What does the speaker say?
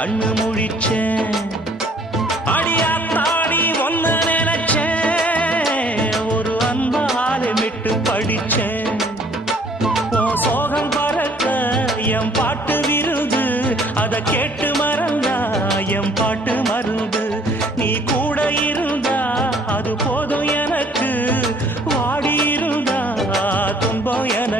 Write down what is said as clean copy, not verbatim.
கண்ணு முழிச்சேன். அடியாத்தாடி ஒன்ன நினைச்சேன், ஒரு அன்பாலே விட்டு படிச்சேன். ஓ சோகம் பறக்க என் பாட்டு விருது, அத கேட்டு மறந்தா என் பாட்டு மருந்து. நீ கூட இருந்தா அது போதும் எனக்கு, வாடி இருந்தா துன்பம் எனக்கு.